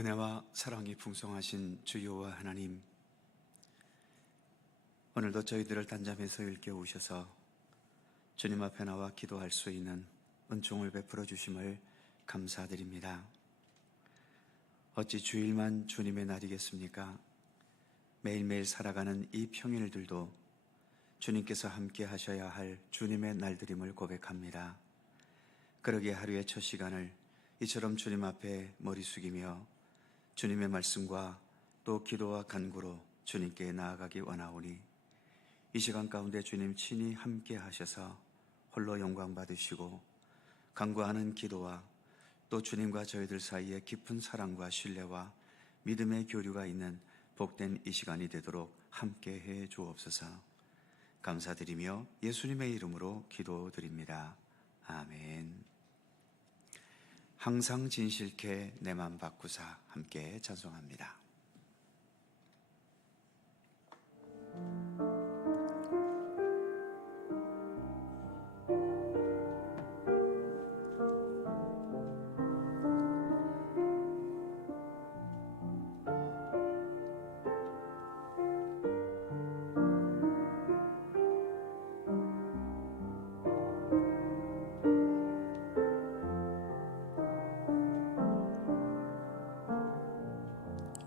은혜와 사랑이 풍성하신 주 여호와 하나님, 오늘도 저희들을 단잠에서 일깨우셔서 주님 앞에 나와 기도할 수 있는 은총을 베풀어 주심을 감사드립니다. 어찌 주일만 주님의 날이겠습니까? 매일매일 살아가는 이 평일들도 주님께서 함께 하셔야 할 주님의 날들임을 고백합니다. 그러기에 하루의 첫 시간을 이처럼 주님 앞에 머리 숙이며 주님의 말씀과 또 기도와 간구로 주님께 나아가기 원하오니, 이 시간 가운데 주님 친히 함께 하셔서 홀로 영광 받으시고 간구하는 기도와 또 주님과 저희들 사이에 깊은 사랑과 신뢰와 믿음의 교류가 있는 복된 이 시간이 되도록 함께 해 주옵소서. 감사드리며 예수님의 이름으로 기도드립니다. 아멘. 항상 진실케 내 맘 바꾸사, 함께 찬송합니다.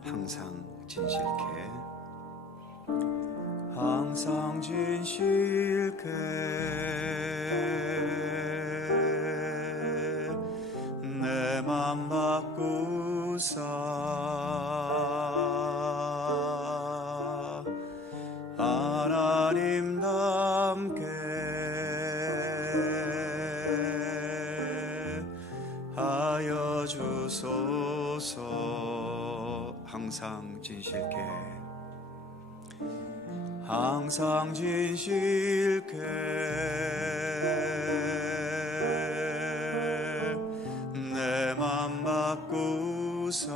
항상 진실케, 항상 진실케 내 맘 바꾸사, 하나님 남게 하여 주소서. 항상 진실케, 항상 진실케 내 맘 바꾸사,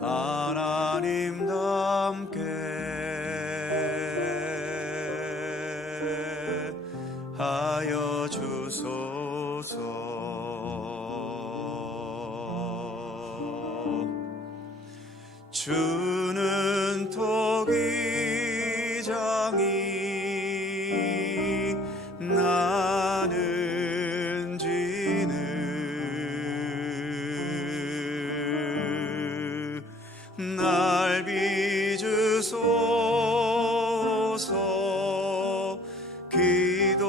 하나님 담게 하여 주소서. 주는 토기장이 나는 진을 날 빚으소서 기도하오니,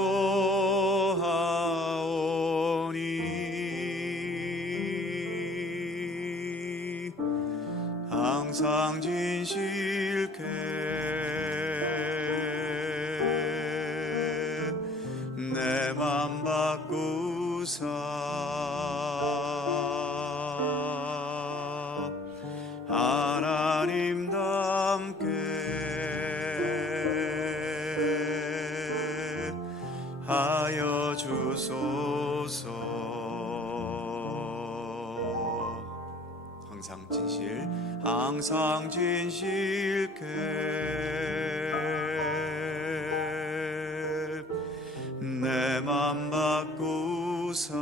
항상 진실케 내 맘 바꾸사, 하나님 담게 하여 주소서. 항상 진실, 항상 진실케 내 맘 바꾸사,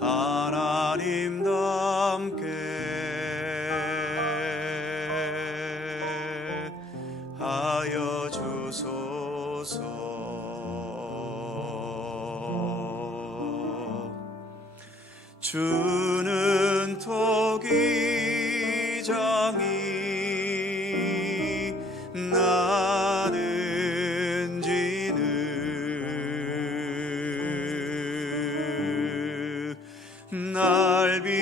하나님 담게 하여 주소서. 주는 토기장이 나는 진을 날 빚으소서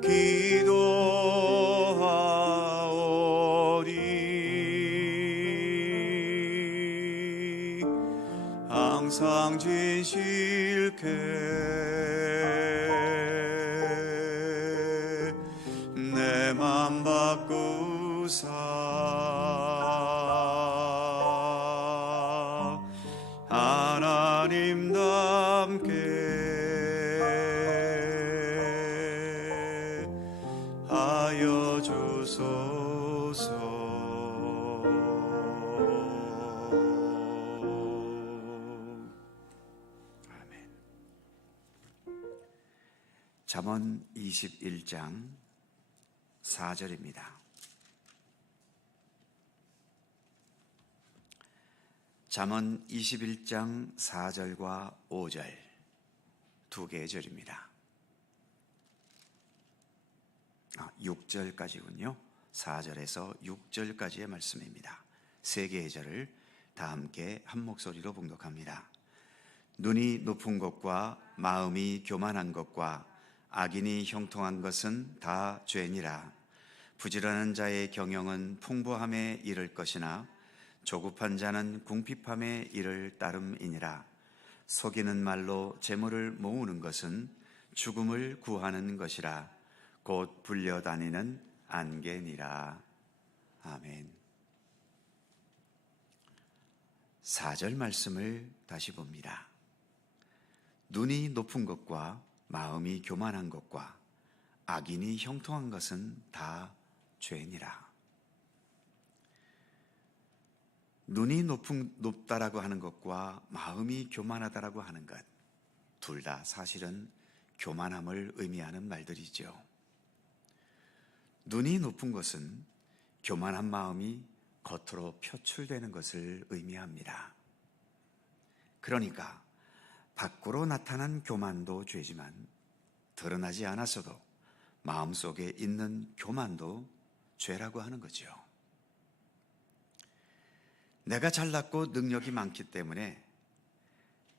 기도하오니, 항상 진실케 내 맘 바꾸사, 하나님 담게 하여 주소서. 잠언 21장 4절입니다. 잠언 21장 4절과 5절 두 개의 절입니다. 6절까지군요. 4절에서 6절까지의 말씀입니다. 세 개의 절을 다 함께 한 목소리로 봉독합니다. 눈이 높은 것과 마음이 교만한 것과 악인이 형통한 것은 다 죄니라. 부지런한 자의 경영은 풍부함에 이를 것이나 조급한 자는 궁핍함에 이를 따름이니라. 속이는 말로 재물을 모으는 것은 죽음을 구하는 것이라. 곧 불려다니는 안개니라. 아멘. 4절 말씀을 다시 봅니다. 눈이 높은 것과 마음이 교만한 것과 악인이 형통한 것은 다 죄니라. 눈이 높다라고 하는 것과 마음이 교만하다라고 하는 것, 둘 다 사실은 교만함을 의미하는 말들이죠. 눈이 높은 것은 교만한 마음이 겉으로 표출되는 것을 의미합니다. 그러니까 밖으로 나타난 교만도 죄지만 드러나지 않았어도 마음속에 있는 교만도 죄라고 하는 거죠. 내가 잘났고 능력이 많기 때문에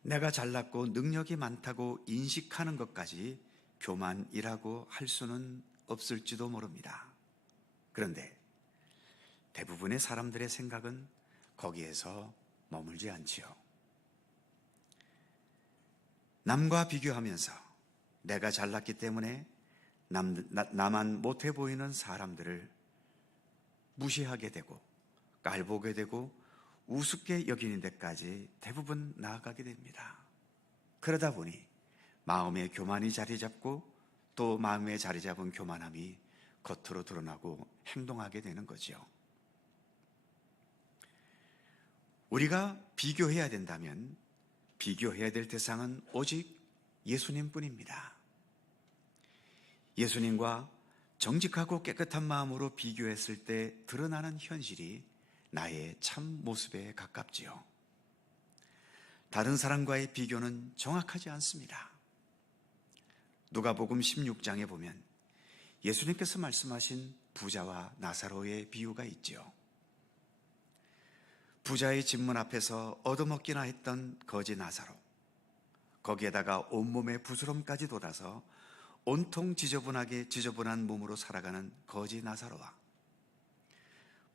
내가 잘났고 능력이 많다고 인식하는 것까지 교만이라고 할 수는 없을지도 모릅니다. 그런데 대부분의 사람들의 생각은 거기에서 머물지 않지요. 남과 비교하면서 내가 잘났기 때문에 나만 못해 보이는 사람들을 무시하게 되고 깔보게 되고 우습게 여기는 데까지 대부분 나아가게 됩니다. 그러다 보니 마음의 교만이 자리 잡고 또 마음에 자리 잡은 교만함이 겉으로 드러나고 행동하게 되는 거죠. 우리가 비교해야 된다면 비교해야 될 대상은 오직 예수님뿐입니다. 예수님과 정직하고 깨끗한 마음으로 비교했을 때 드러나는 현실이 나의 참 모습에 가깝지요. 다른 사람과의 비교는 정확하지 않습니다. 누가복음 16장에 보면 예수님께서 말씀하신 부자와 나사로의 비유가 있죠. 부자의 집문 앞에서 얻어먹기나 했던 거지 나사로, 거기에다가 온몸에 부스럼까지 돋아서 온통 지저분한 몸으로 살아가는 거지 나사로와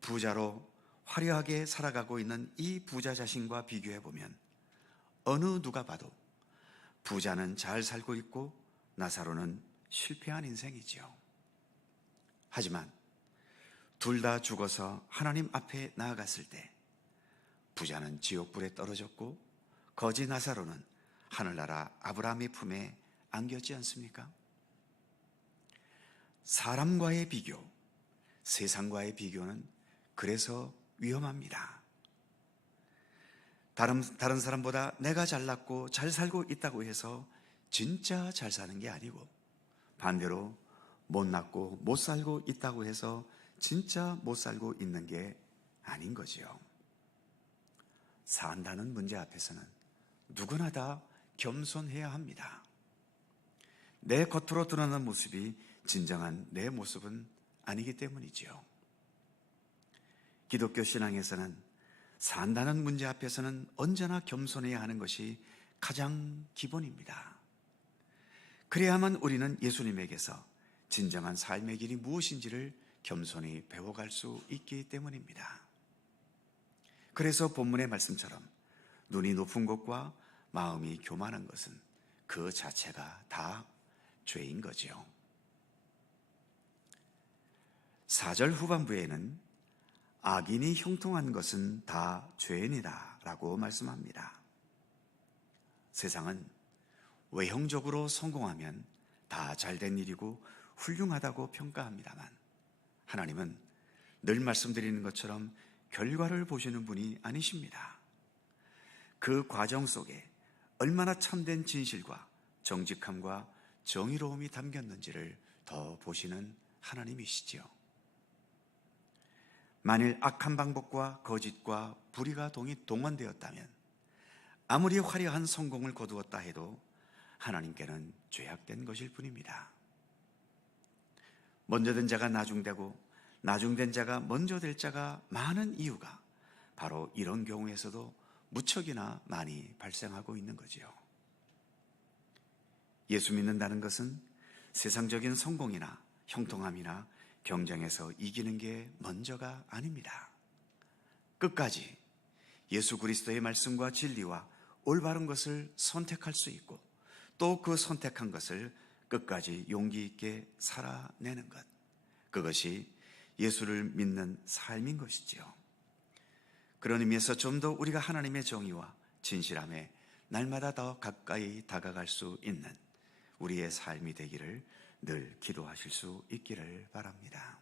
부자로 화려하게 살아가고 있는 이 부자 자신과 비교해보면 어느 누가 봐도 부자는 잘 살고 있고 나사로는 실패한 인생이지요. 하지만 둘 다 죽어서 하나님 앞에 나아갔을 때 부자는 지옥불에 떨어졌고 거지 나사로는 하늘나라 아브라함의 품에 안겼지 않습니까? 사람과의 비교, 세상과의 비교는 그래서 위험합니다. 다른 사람보다 내가 잘났고 잘 살고 있다고 해서 진짜 잘 사는 게 아니고, 반대로 못났고 못 살고 있다고 해서 진짜 못 살고 있는 게 아닌 거지요. 산다는 문제 앞에서는 누구나 다 겸손해야 합니다. 내 겉으로 드러나는 모습이 진정한 내 모습은 아니기 때문이지요. 기독교 신앙에서는 산다는 문제 앞에서는 언제나 겸손해야 하는 것이 가장 기본입니다. 그래야만 우리는 예수님에게서 진정한 삶의 길이 무엇인지를 겸손히 배워갈 수 있기 때문입니다. 그래서 본문의 말씀처럼 눈이 높은 것과 마음이 교만한 것은 그 자체가 다 죄인 거지요. 4절 후반부에는 악인이 형통한 것은 다 죄인이다 라고 말씀합니다. 세상은 외형적으로 성공하면 다 잘된 일이고 훌륭하다고 평가합니다만 하나님은 늘 말씀드리는 것처럼 결과를 보시는 분이 아니십니다. 그 과정 속에 얼마나 참된 진실과 정직함과 정의로움이 담겼는지를 더 보시는 하나님이시지요. 만일 악한 방법과 거짓과 불의가 동원되었다면 아무리 화려한 성공을 거두었다 해도 하나님께는 죄악된 것일 뿐입니다. 먼저 된 자가 나중되고 나중된 자가 먼저 될 자가 많은 이유가 바로 이런 경우에서도 무척이나 많이 발생하고 있는 거지요. 예수 믿는다는 것은 세상적인 성공이나 형통함이나 경쟁에서 이기는 게 먼저가 아닙니다. 끝까지 예수 그리스도의 말씀과 진리와 올바른 것을 선택할 수 있고 또 그 선택한 것을 끝까지 용기 있게 살아내는 것, 그것이 예수를 믿는 삶인 것이지요. 그런 의미에서 좀 더 우리가 하나님의 정의와 진실함에 날마다 더 가까이 다가갈 수 있는 우리의 삶이 되기를 늘 기도하실 수 있기를 바랍니다.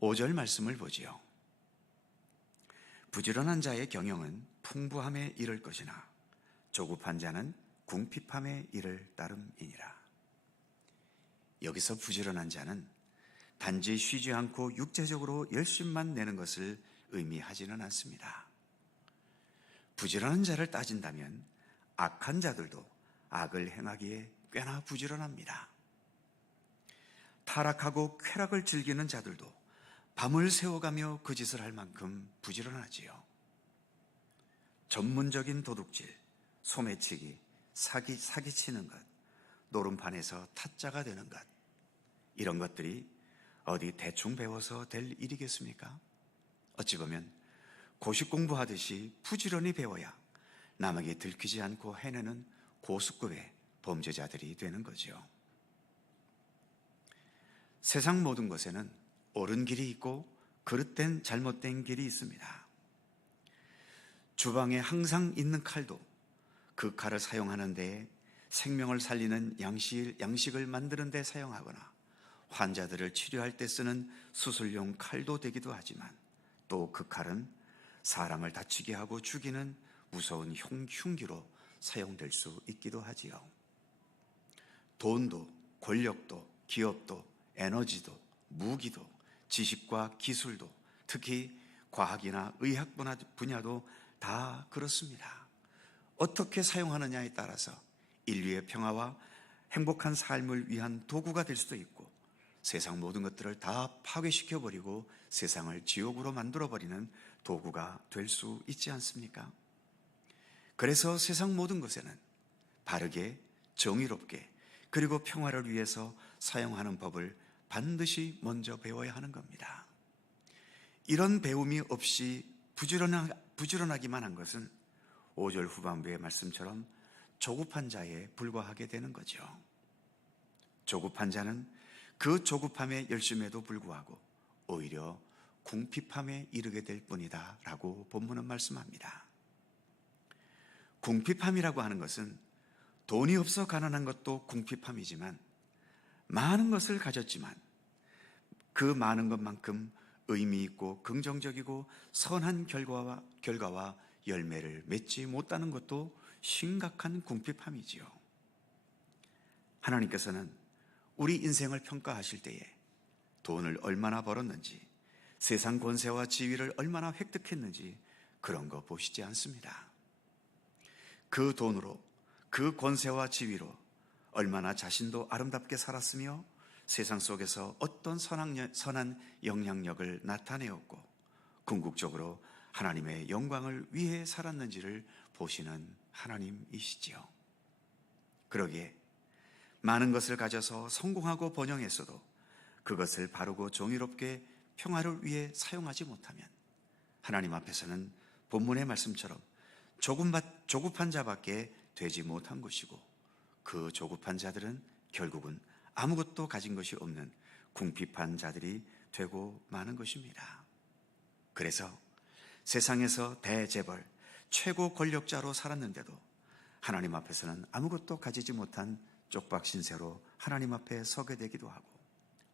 5절 말씀을 보지요. 부지런한 자의 경영은 풍부함에 이를 것이나 조급한 자는 궁핍함에 이를 따름이니라. 여기서 부지런한 자는 단지 쉬지 않고 육체적으로 열심만 내는 것을 의미하지는 않습니다. 부지런한 자를 따진다면 악한 자들도 악을 행하기에 꽤나 부지런합니다. 타락하고 쾌락을 즐기는 자들도 밤을 새워가며 그 짓을 할 만큼 부지런하지요. 전문적인 도둑질, 소매치기, 사기치는 것, 노름판에서 타짜가 되는 것, 이런 것들이 어디 대충 배워서 될 일이겠습니까? 어찌 보면 고시 공부하듯이 부지런히 배워야 남에게 들키지 않고 해내는 고수급의 범죄자들이 되는 거죠. 세상 모든 것에는 옳은 길이 있고 그릇된 잘못된 길이 있습니다. 주방에 항상 있는 칼도 그 칼을 사용하는 데 생명을 살리는 양식을 만드는 데 사용하거나 환자들을 치료할 때 쓰는 수술용 칼도 되기도 하지만 또 그 칼은 사람을 다치게 하고 죽이는 무서운 흉기로 사용될 수 있기도 하지요. 돈도 권력도 기업도 에너지도 무기도 지식과 기술도 특히 과학이나 의학 분야도 다 그렇습니다. 어떻게 사용하느냐에 따라서 인류의 평화와 행복한 삶을 위한 도구가 될 수도 있고 세상 모든 것들을 다 파괴시켜버리고 세상을 지옥으로 만들어버리는 도구가 될 수 있지 않습니까? 그래서 세상 모든 것에는 바르게 정의롭게 그리고 평화를 위해서 사용하는 법을 반드시 먼저 배워야 하는 겁니다. 이런 배움이 없이 부지런하기만 한 것은 5절 후반부의 말씀처럼 조급한 자에 불과하게 되는 거죠. 조급한 자는 그 조급함의 열심에도 불구하고 오히려 궁핍함에 이르게 될 뿐이다 라고 본문은 말씀합니다. 궁핍함이라고 하는 것은 돈이 없어 가난한 것도 궁핍함이지만 많은 것을 가졌지만 그 많은 것만큼 의미 있고 긍정적이고 선한 결과와 열매를 맺지 못하는 것도 심각한 궁핍함이지요. 하나님께서는 우리 인생을 평가하실 때에 돈을 얼마나 벌었는지 세상 권세와 지위를 얼마나 획득했는지 그런 거 보시지 않습니다. 그 돈으로 그 권세와 지위로 얼마나 자신도 아름답게 살았으며 세상 속에서 어떤 선한 영향력을 나타내었고 궁극적으로 하나님의 영광을 위해 살았는지를 보시는 하나님이시지요. 그러기에 많은 것을 가져서 성공하고 번영했어도 그것을 바르고 정의롭게 평화를 위해 사용하지 못하면 하나님 앞에서는 본문의 말씀처럼 조급한 자밖에 되지 못한 것이고 그 조급한 자들은 결국은 아무것도 가진 것이 없는 궁핍한 자들이 되고 마는 것입니다. 그래서 세상에서 대재벌, 최고 권력자로 살았는데도 하나님 앞에서는 아무것도 가지지 못한 쪽박신세로 하나님 앞에 서게 되기도 하고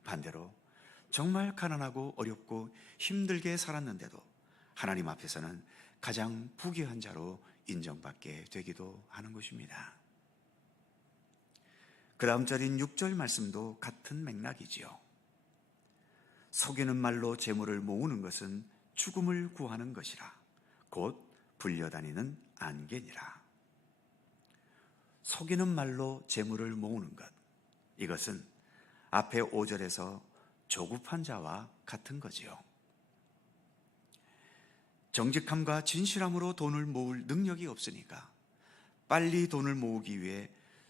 반대로 정말 가난하고 어렵고 힘들게 살았는데도 하나님 앞에서는 가장 부귀한 자로 인정받게 되기도 하는 것입니다. 그 다음 절인 6절 말씀도 같은 맥락이지요. 속이는 말로 재물을 모으는 것은 죽음을 구하는 것이라 곧 불려다니는 안개니라. 속이는 말로 재물을 모으는 것, 이것은 앞에 5절에서 조급한 자와 같은 거지요. 정직함과 진실함으로 돈을 모을 능력이 없으니까 빨리 돈을 모으기 위해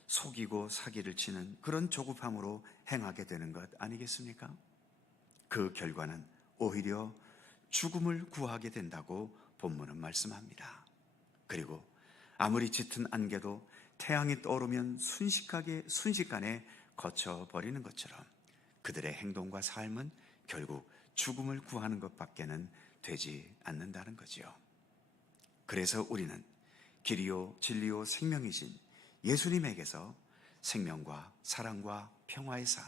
속이고 사기를 치는 그런 조급함으로 행하게 되는 것 아니겠습니까? 그 결과는 오히려 죽음을 구하게 된다고 본문은 말씀합니다. 그리고 아무리 짙은 안개도 태양이 떠오르면 순식간에 거쳐버리는 것처럼 그들의 행동과 삶은 결국 죽음을 구하는 것밖에는 되지 않는다는 거지요. 그래서 우리는 길이요 진리요 생명이신 예수님에게서 생명과 사랑과 평화의 삶,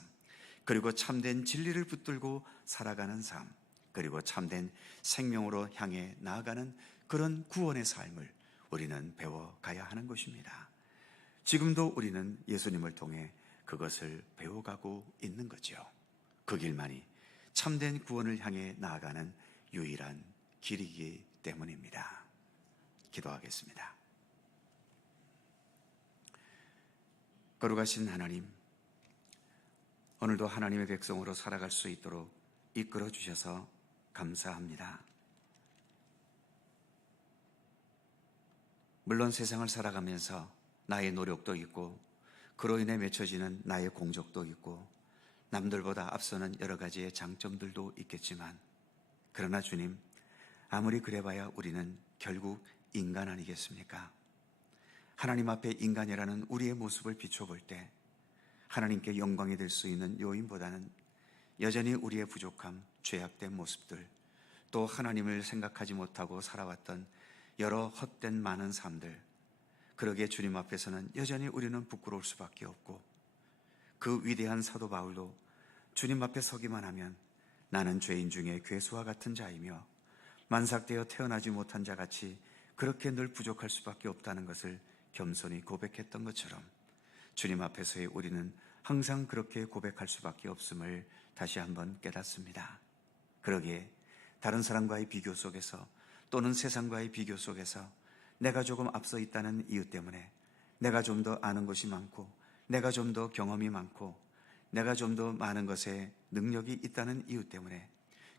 그리고 참된 진리를 붙들고 살아가는 삶, 그리고 참된 생명으로 향해 나아가는 그런 구원의 삶을 우리는 배워가야 하는 것입니다. 지금도 우리는 예수님을 통해 그것을 배워가고 있는 거죠. 그 길만이 참된 구원을 향해 나아가는 유일한 길이기 때문입니다. 기도하겠습니다. 거룩하신 하나님, 오늘도 하나님의 백성으로 살아갈 수 있도록 이끌어 주셔서 감사합니다. 물론 세상을 살아가면서 나의 노력도 있고 그로 인해 맺혀지는 나의 공적도 있고 남들보다 앞서는 여러 가지의 장점들도 있겠지만, 그러나 주님, 아무리 그래봐야 우리는 결국 인간 아니겠습니까? 하나님 앞에 인간이라는 우리의 모습을 비춰볼 때 하나님께 영광이 될 수 있는 요인보다는 여전히 우리의 부족함, 죄악된 모습들, 또 하나님을 생각하지 못하고 살아왔던 여러 헛된 많은 삶들, 그러기에 주님 앞에서는 여전히 우리는 부끄러울 수밖에 없고, 그 위대한 사도 바울도 주님 앞에 서기만 하면 나는 죄인 중에 괴수와 같은 자이며 만삭되어 태어나지 못한 자같이 그렇게 늘 부족할 수밖에 없다는 것을 겸손히 고백했던 것처럼 주님 앞에서의 우리는 항상 그렇게 고백할 수밖에 없음을 다시 한번 깨닫습니다. 그러기에 다른 사람과의 비교 속에서 또는 세상과의 비교 속에서 내가 조금 앞서 있다는 이유 때문에, 내가 좀 더 아는 것이 많고 내가 좀 더 경험이 많고 내가 좀 더 많은 것에 능력이 있다는 이유 때문에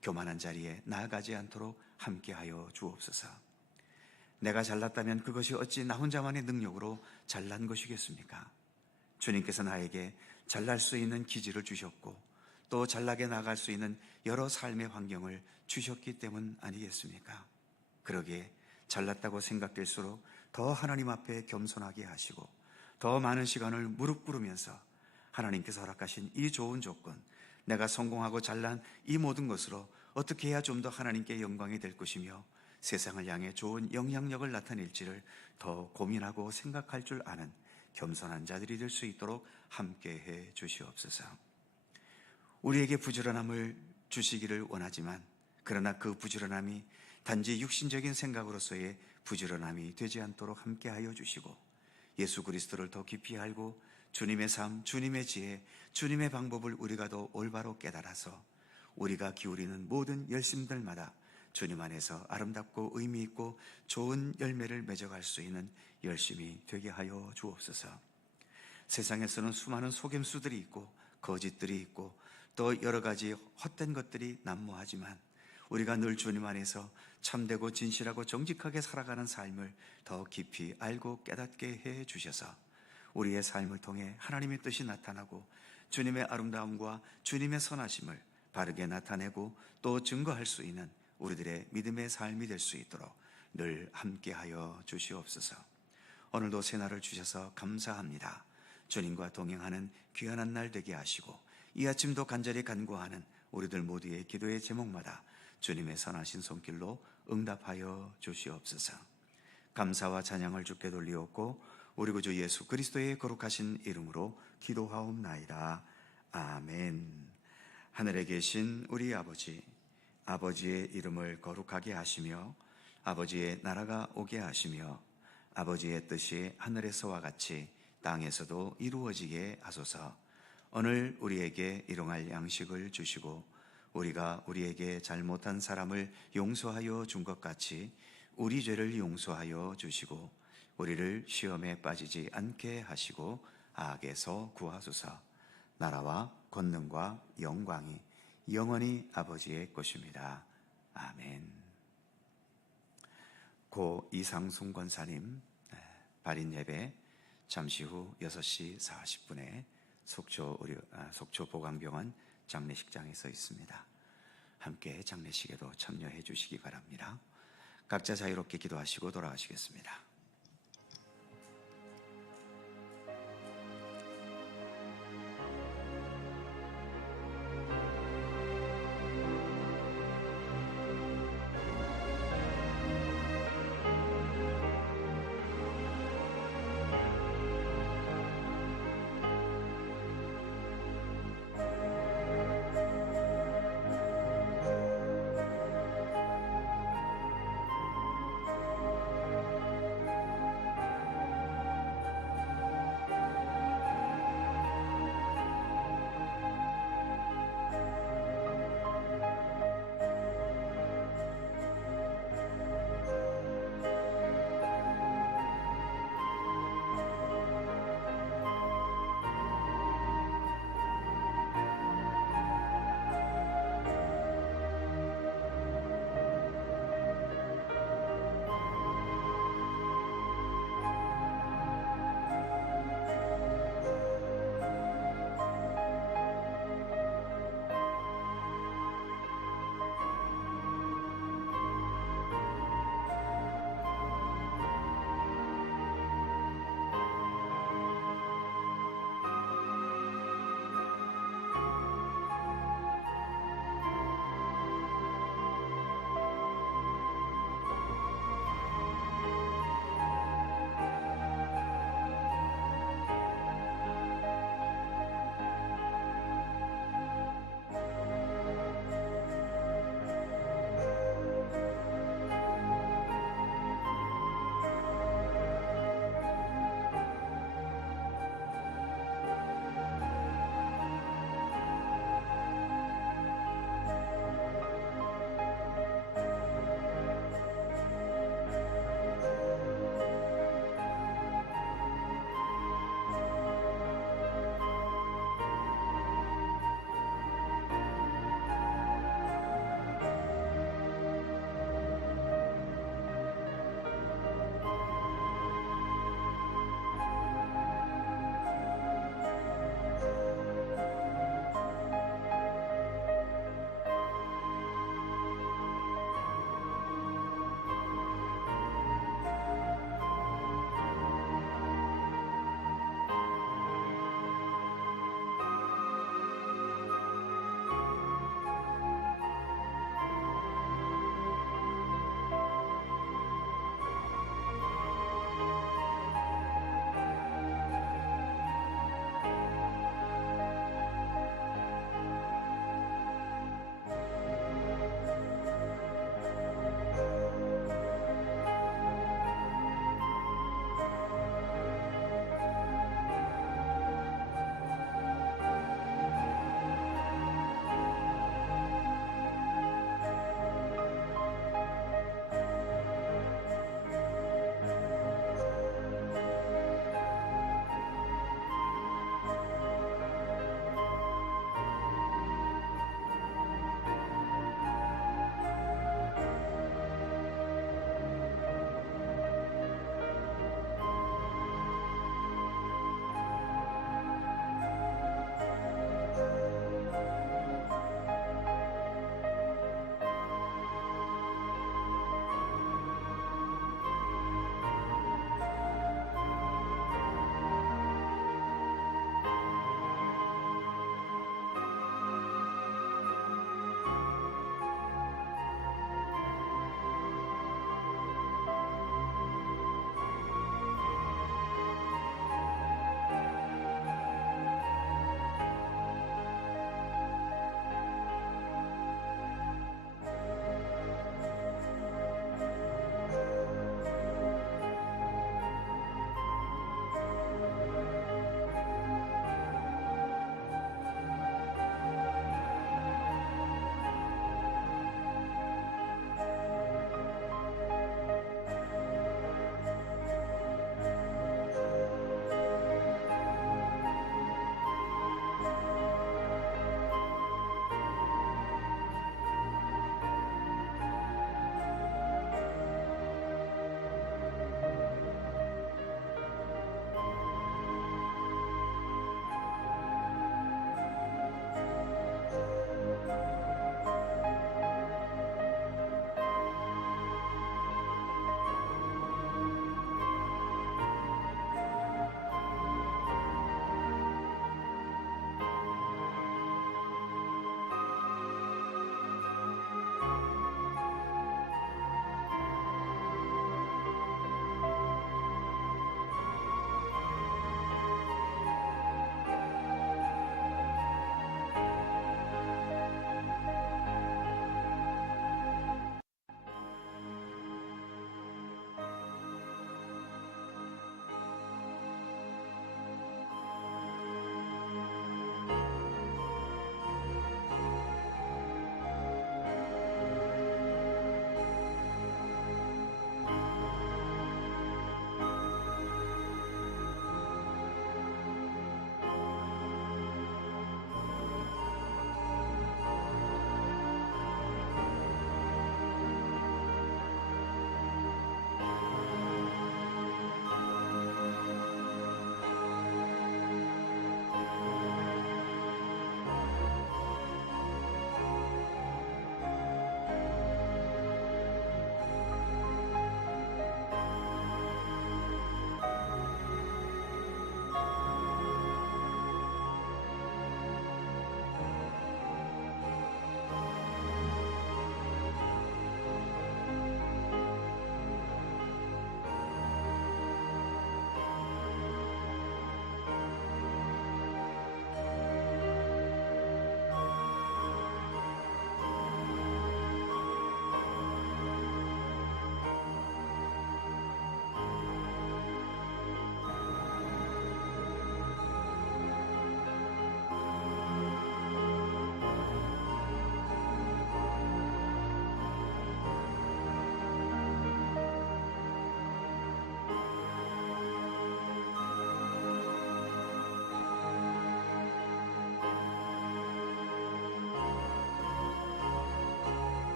교만한 자리에 나아가지 않도록 함께하여 주옵소서. 내가 잘났다면 그것이 어찌 나 혼자만의 능력으로 잘난 것이겠습니까? 주님께서 나에게 잘날 수 있는 기질을 주셨고 또 잘나게 나아갈 수 있는 여러 삶의 환경을 주셨기 때문 아니겠습니까? 그러기에 잘났다고 생각될수록 더 하나님 앞에 겸손하게 하시고 더 많은 시간을 무릎 꿇으면서 하나님께서 허락하신 이 좋은 조건, 내가 성공하고 잘난 이 모든 것으로 어떻게 해야 좀 더 하나님께 영광이 될 것이며 세상을 향해 좋은 영향력을 나타낼지를 더 고민하고 생각할 줄 아는 겸손한 자들이 될 수 있도록 함께해 주시옵소서. 우리에게 부지런함을 주시기를 원하지만, 그러나 그 부지런함이 단지 육신적인 생각으로서의 부지런함이 되지 않도록 함께하여 주시고, 예수 그리스도를 더 깊이 알고 주님의 삶, 주님의 지혜, 주님의 방법을 우리가 더 올바로 깨달아서 우리가 기울이는 모든 열심들마다 주님 안에서 아름답고 의미 있고 좋은 열매를 맺어갈 수 있는 열심이 되게 하여 주옵소서. 세상에서는 수많은 속임수들이 있고 거짓들이 있고 또 여러 가지 헛된 것들이 난무하지만, 우리가 늘 주님 안에서 참되고 진실하고 정직하게 살아가는 삶을 더 깊이 알고 깨닫게 해 주셔서 우리의 삶을 통해 하나님의 뜻이 나타나고 주님의 아름다움과 주님의 선하심을 바르게 나타내고 또 증거할 수 있는 우리들의 믿음의 삶이 될 수 있도록 늘 함께하여 주시옵소서. 오늘도 새날을 주셔서 감사합니다. 주님과 동행하는 귀한 날 되게 하시고 이 아침도 간절히 간구하는 우리들 모두의 기도의 제목마다 주님의 선하신 손길로 응답하여 주시옵소서. 감사와 찬양을 주께 돌리옵고 우리 구주 예수 그리스도의 거룩하신 이름으로 기도하옵나이다. 아멘. 하늘에 계신 우리 아버지, 아버지의 이름을 거룩하게 하시며 아버지의 나라가 오게 하시며 아버지의 뜻이 하늘에서와 같이 땅에서도 이루어지게 하소서. 오늘 우리에게 일용할 양식을 주시고 우리가 우리에게 잘못한 사람을 용서하여 준 것 같이 우리 죄를 용서하여 주시고 우리를 시험에 빠지지 않게 하시고 악에서 구하소서. 나라와 권능과 영광이 영원히 아버지의 것입니다. 아멘. 고 이상순 권사님 발인 예배 잠시 후 6시 40분에 속초 보강병원 장례식장에서 있습니다. 함께 장례식에도 참여해 주시기 바랍니다. 각자 자유롭게 기도하시고 돌아가시겠습니다.